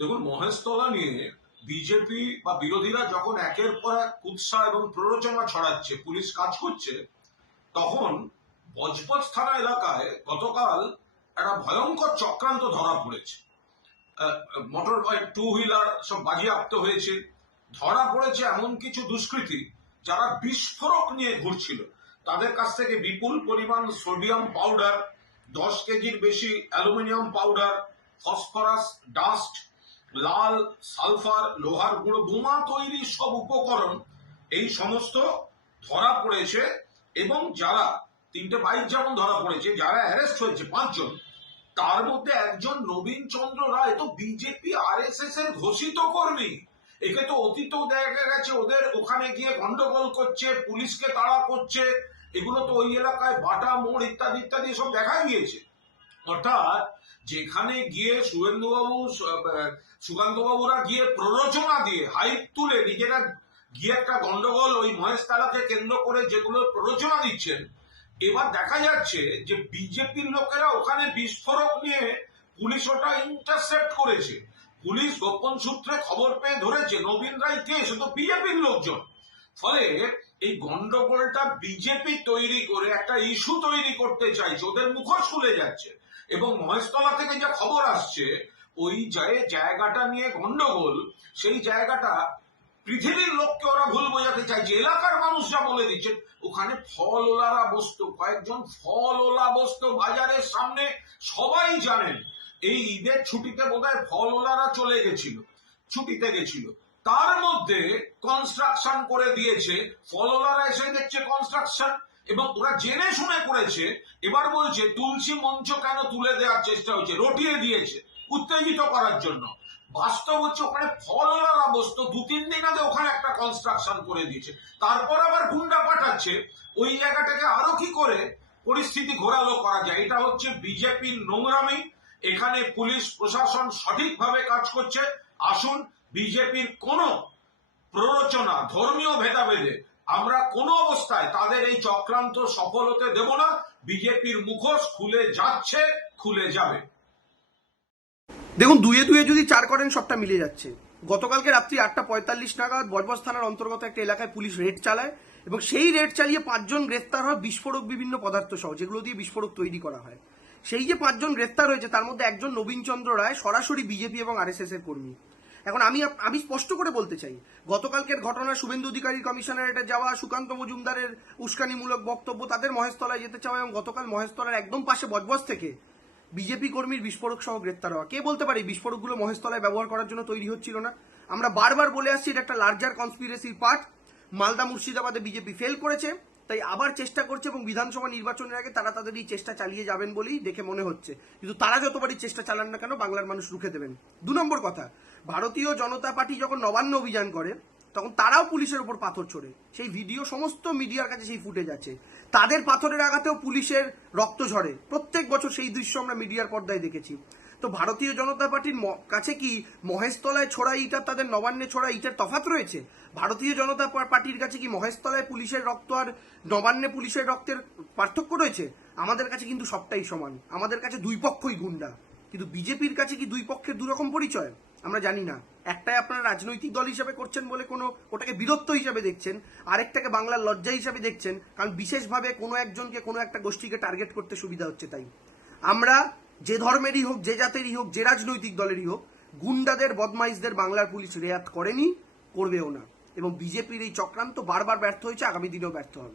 দেখুন, মহেশতলা নিয়ে বিজেপি বা বিরোধীরা যখন একের পর এক কুৎসা এবং প্ররোচনা ছড়াচ্ছে, পুলিশ কাজ করছে, তখন বজবজ থানা এলাকায় গতকাল একটা ভয়ঙ্কর চক্রান্ত ধরা পড়েছে। মোটর বাইক, টু হুইলার সব বাজেয়াপ্ত হয়েছে। ধরা পড়েছে এমন কিছু দুষ্কৃতী যারা বিস্ফোরক নিয়ে ঘুরছিল। তাদের কাছ থেকে বিপুল পরিমাণ সোডিয়াম পাউডার, 10 কেজির বেশি অ্যালুমিনিয়াম পাউডার, ফসফরাস, ডাস্ট, লাল সালফার, লোহার গুঁড়ো, বোমা তৈরি সব উপকরণ এই সমস্ত ধরা পড়েছে। এবং যারা 3টে বাইক যেমন ধরা পড়েছে, যারা অ্যারেস্ট হয়েছে 5 জন, তার মধ্যে একজন নবীন চন্দ্র রায় তো বিজেপি RSS এর ঘোষিত কর্মী। একে তো অতীতেও দেখা গেছে ওদের ওখানে গিয়ে গন্ডগোল করছে, পুলিশকে তাড়া করছে। এগুলো তো ওই এলাকায় বাটা মোড় ইত্যাদি ইত্যাদি সব দেখা গিয়েছে। অর্থাৎ যেখানে গিয়ে সুকান্তবাবুরা গিয়ে প্ররোচনা দিয়ে হাইপ তুলে নিজেরা গিয়ে একটা গন্ডগোল ওই মহেশতলাকে কেন্দ্র করে যেগুলো প্ররোচনা দিচ্ছেন, এবার দেখা যাচ্ছে যে বিজেপির লোকেরা ওখানে বিস্ফোরক নিয়ে পুলিশ ওটা ইন্টারসেপ্ট করেছে। পুলিশ গোপন সূত্রে খবর পেয়ে ধরেছে নবীন রায় কে, সে তো বিজেপির লোকজন। ফলে এই গন্ডগোলটা বিজেপি তৈরি করে একটা ইস্যু তৈরি করতে চাইছে, ওদের মুখোশ খুলে যাচ্ছে। এবং মহেশতলা থেকে যা খবর আসছে, ওই জায়গাটা নিয়ে গন্ডগোল, সেই জায়গাটা পৃথিবীর লোককে ওরা ভুল বোঝাতে চাইছে। এলাকার মানুষ যা বলে দিচ্ছেন, ওখানে ফলওয়ালারা বসতো, কয়েকজন ফলওয়ালা বসতো বাজারের সামনে। সবাই জানেন এই ঈদের ছুটিতে বোধহয় ফলওয়ালারা চলে গেছিল, ছুটিতে গেছিল। তার মধ্যে কনস্ট্রাকশন করে দিয়েছে, ফলওয়ালারা এসে দেখছে কনস্ট্রাকশন, এবং ওরা জেনে শুনে করেছে। এবার বলছে তুলসী মঞ্চ কেন তুলে দেওয়ার চেষ্টা হয়েছে, রটিয়ে দিয়েছে উত্তেজিত করার জন্য। বাস্তব হচ্ছে ওখানে ফলওয়ালারা বসতো, 2-3 দিন আগে ওখানে একটা কনস্ট্রাকশন করে দিয়েছে। তারপর আবার গুন্ডা পাঠাচ্ছে ওই জায়গাটাকে আরো কি করে পরিস্থিতি ঘোরালো করা যায়। এটা হচ্ছে বিজেপির নোংরামি। এখানে পুলিশ প্রশাসন সঠিকভাবে কাজ করছে। আসুন, বিজেপির কোনো প্ররোচনা, ধর্মীয় ভেদাভেদে আমরা কোনো অবস্থায় তাদের এই চক্রান্ত সফল হতে দেব না। বিজেপির মুখোশ খুলে যাচ্ছে, খুলে যাবে। দেখুন, দুয়ে দুয়ে যদি 4 করেন সবটা মিলে যাচ্ছে। গতকালকে রাত্রি 8:45 নাগাদ বজবজ থানার অন্তর্গত একটা এলাকায় পুলিশ রেড চালায়, এবং সেই রেড চালিয়ে 5 জন গ্রেফতার হয় বিস্ফোরক বিভিন্ন পদার্থ সহ, যেগুলো দিয়ে বিস্ফোরক তৈরি করা হয়। সেই যে 5 জন গ্রেফতার হয়েছে তার মধ্যে একজন নবীন চন্দ্র রায়, সরাসরি বিজেপি এবং RSS এর কর্মী। এখন আমি স্পষ্ট করে বলতে চাই, গতকালকের ঘটনা, শুভেন্দু অধিকারী কমিশনারেটে যাওয়া, সুকান্ত মজুমদারের উস্কানিমূলক বক্তব্য, তাদের মহেশতলায় যেতে চাওয়া, এবং গতকাল মহেশতলার একদম পাশে বজবজ থেকে বিজেপি কর্মীর বিস্ফোরক সহ গ্রেপ্তার হওয়া। কে বলতে পারে বিস্ফোরকগুলো মহেশতলায় ব্যবহার করার জন্য তৈরি হচ্ছিল না? আমরা বারবার বলে আসছি এটা একটা লার্জার কনস্পিরেসির পার্ট। মালদা মুর্শিদাবাদে বিজেপি ফেল করেছে, তাই আবার চেষ্টা করছে, এবং বিধানসভা নির্বাচনের আগে তারা তাদের এই চেষ্টা চালিয়ে যাবেন বলেই দেখে মনে হচ্ছে। কিন্তু তারা যতবারই চেষ্টা চালান না কেন, বাংলার মানুষ রুখে দেবেন। 2 নম্বর কথা, ভারতীয় জনতা পার্টি যখন নবান্ন অভিযান করে তখন তারাও পুলিশের উপর পাথর ছোড়ে। সেই ভিডিও সমস্ত মিডিয়ার কাছে, সেই ফুটেজ আছে। তাদের পাথরের আঘাতেও পুলিশের রক্ত ঝরে। প্রত্যেক বছর সেই দৃশ্য আমরা মিডিয়ার পর্দায় দেখেছি। তো ভারতীয় জনতা পার্টির কাছে কি মহেশতলায় ছোড়া ইট আর তাদের নবান্নে ছোড়া ইটের তফাৎ রয়েছে? ভারতীয় জনতা পার্টির কাছে কি মহেশতলায় পুলিশের রক্ত আর নবান্নে পুলিশের রক্তের পার্থক্য রয়েছে? আমাদের কাছে কিন্তু সবটাই সমান। আমাদের কাছে দুই পক্ষই গুন্ডা। কিন্তু বিজেপির কাছে কি দুই পক্ষের দুরকম পরিচয়? আমরা জানি না। একটাই আপনারা রাজনৈতিক দল হিসেবে করছেন বলে ওটাকে বীরত্ব হিসেবে দেখছেন, আরেকটাকে বাংলার লজ্জা হিসেবে দেখছেন, কারণ বিশেষভাবে কোনো একজনকে, কোনো একটা গোষ্ঠীকে টার্গেট করতে সুবিধা হচ্ছে। তাই আমরা যে ধর্মেরই হোক, যে জাতেরই হোক, যে রাজনৈতিক দলেরই হোক, গুন্ডাদের, বদমাইশদের বাংলার পুলিশ রেয়াত করেনি, করবেও না। এবং বিজেপির এই চক্রান্ত বারবার ব্যর্থ হয়েছে, আগামী দিনেও ব্যর্থ হবে।